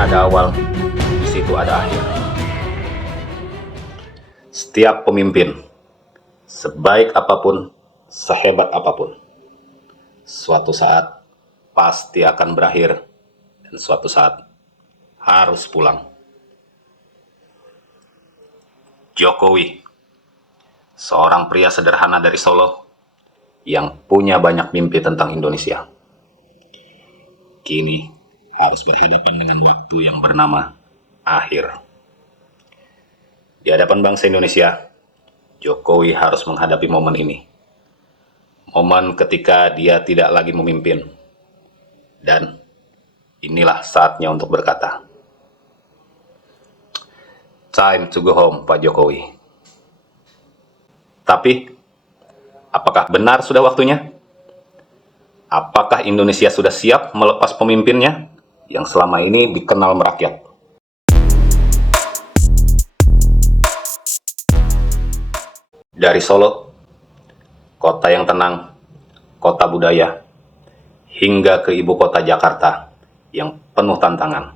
mana ada awal, di situ ada akhir. Setiap pemimpin, sebaik apapun, sehebat apapun, suatu saat pasti akan berakhir dan suatu saat harus pulang. Jokowi, seorang pria sederhana dari Solo yang punya banyak mimpi tentang Indonesia, kini harus berhadapan dengan waktu yang bernama akhir. Di hadapan bangsa Indonesia, Jokowi harus menghadapi momen ini. Momen ketika dia tidak lagi memimpin. Dan inilah saatnya untuk berkata, time to go home, Pak Jokowi. Tapi, apakah benar sudah waktunya? Apakah Indonesia sudah siap melepas pemimpinnya yang selama ini dikenal merakyat? Dari Solo, kota yang tenang, kota budaya, hingga ke ibu kota Jakarta yang penuh tantangan,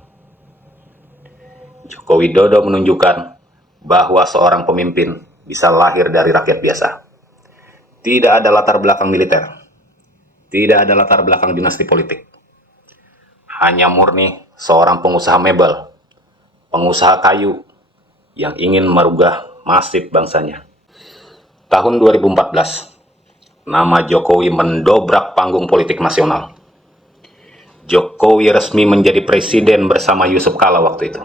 Joko Widodo menunjukkan bahwa seorang pemimpin bisa lahir dari rakyat biasa. Tidak ada latar belakang militer, tidak ada latar belakang dinasti politik. Hanya murni seorang pengusaha mebel, pengusaha kayu yang ingin merubah nasib bangsanya. Tahun 2014, nama Jokowi mendobrak panggung politik nasional. Jokowi resmi menjadi presiden bersama Yusuf Kala waktu itu,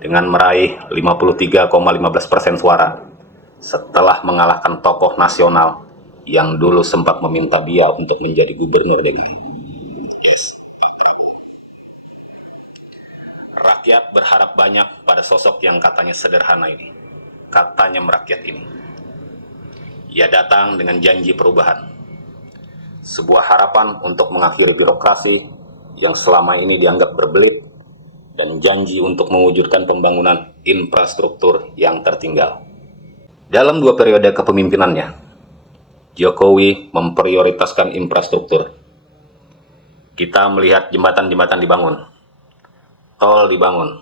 dengan meraih 53,15% suara, setelah mengalahkan tokoh nasional yang dulu sempat meminta dia untuk menjadi gubernur DKI. Rakyat berharap banyak pada sosok yang katanya sederhana ini, katanya merakyat ini. Ia datang dengan janji perubahan, sebuah harapan untuk mengakhiri birokrasi yang selama ini dianggap berbelit, dan janji untuk mewujudkan pembangunan infrastruktur yang tertinggal. Dalam 2 periode kepemimpinannya, Jokowi memprioritaskan infrastruktur. Kita melihat jembatan-jembatan dibangun, tol dibangun,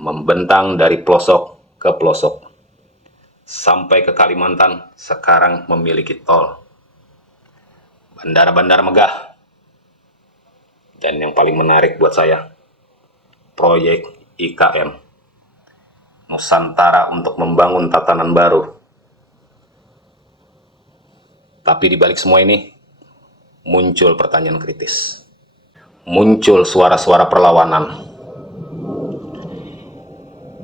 membentang dari pelosok ke pelosok. Sampai ke Kalimantan sekarang memiliki tol. Bandara-bandara megah. Dan yang paling menarik buat saya, proyek IKN, Nusantara untuk membangun tatanan baru. Tapi di balik semua ini, muncul pertanyaan kritis. Muncul suara-suara perlawanan.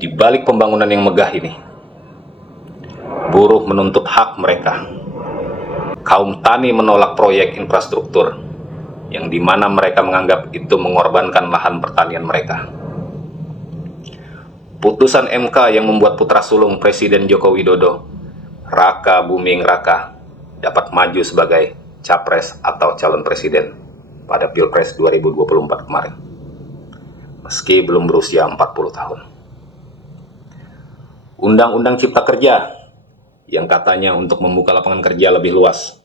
Di balik pembangunan yang megah ini, buruh menuntut hak mereka. Kaum tani menolak proyek infrastruktur, yang dimana mereka menganggap itu mengorbankan lahan pertanian mereka. Putusan MK yang membuat putra sulung Presiden Joko Widodo, Raka Buming Raka, dapat maju sebagai capres atau calon presiden pada Pilpres 2024 kemarin, meski belum berusia 40 tahun. Undang-Undang Cipta Kerja yang katanya untuk membuka lapangan kerja lebih luas,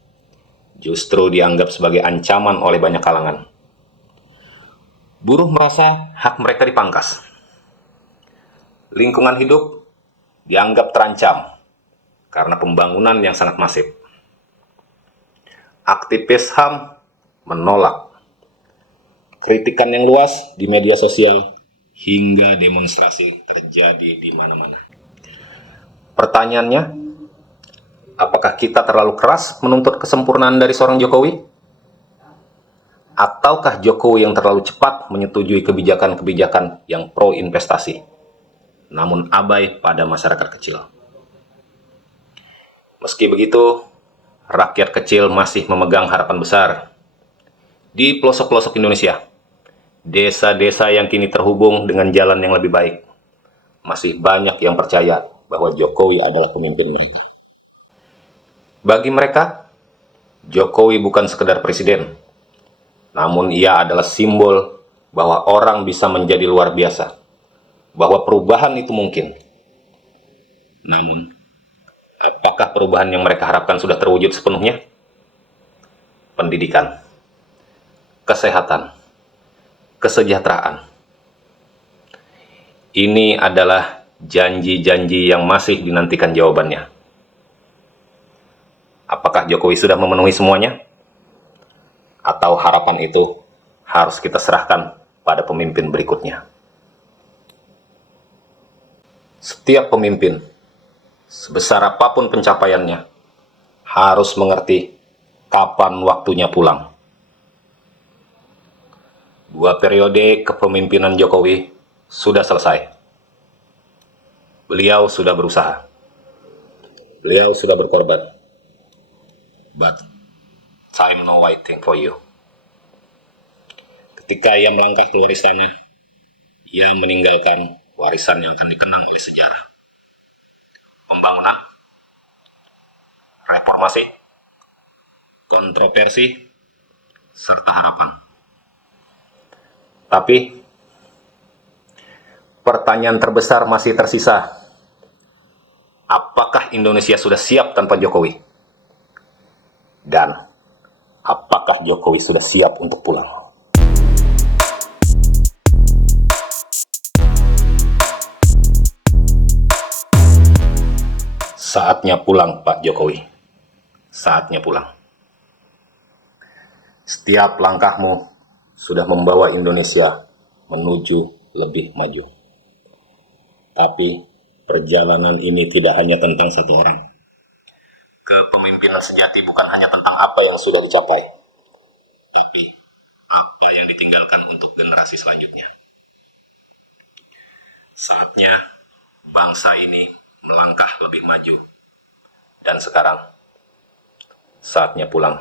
justru dianggap sebagai ancaman oleh banyak kalangan. Buruh merasa hak mereka dipangkas. Lingkungan hidup dianggap terancam karena pembangunan yang sangat masif. Aktivis HAM menolak. Kritikan yang luas di media sosial hingga demonstrasi terjadi di mana-mana. Pertanyaannya, apakah kita terlalu keras menuntut kesempurnaan dari seorang Jokowi? Ataukah Jokowi yang terlalu cepat menyetujui kebijakan-kebijakan yang pro investasi, namun abai pada masyarakat kecil? Meski begitu, rakyat kecil masih memegang harapan besar. Di pelosok-pelosok Indonesia, desa-desa yang kini terhubung dengan jalan yang lebih baik, masih banyak yang percaya bahwa Jokowi adalah pemimpin mereka. Bagi mereka, Jokowi bukan sekedar presiden, namun ia adalah simbol bahwa orang bisa menjadi luar biasa, bahwa perubahan itu mungkin. Namun, apakah perubahan yang mereka harapkan sudah terwujud sepenuhnya? Pendidikan, kesehatan, kesejahteraan, Ini adalah janji-janji yang masih dinantikan jawabannya. Apakah Jokowi sudah memenuhi semuanya? Atau harapan itu harus kita serahkan pada pemimpin berikutnya? Setiap pemimpin, sebesar apapun pencapaiannya, harus mengerti kapan waktunya pulang. 2 periode kepemimpinan Jokowi sudah selesai. Beliau sudah berusaha. Beliau sudah berkorban. But time no waiting for you. Ketika ia melangkah keluar istana, ia meninggalkan warisan yang akan dikenang oleh sejarah. Pembangunan, reformasi, kontroversi, serta harapan. Tapi pertanyaan terbesar masih tersisa. Apakah Indonesia sudah siap tanpa Jokowi? Dan apakah Jokowi sudah siap untuk pulang? Saatnya pulang, Pak Jokowi. Saatnya pulang. Setiap langkahmu sudah membawa Indonesia menuju lebih maju. Tapi perjalanan ini tidak hanya tentang satu orang. Kepemimpinan sejati bukan hanya tentang apa yang sudah dicapai, tapi apa yang ditinggalkan untuk generasi selanjutnya. Saatnya bangsa ini melangkah lebih maju. Dan sekarang, saatnya pulang,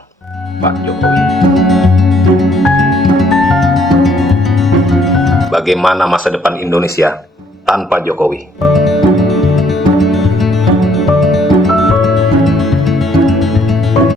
Pak Jokowi. Bagaimana masa depan Indonesia tanpa Jokowi?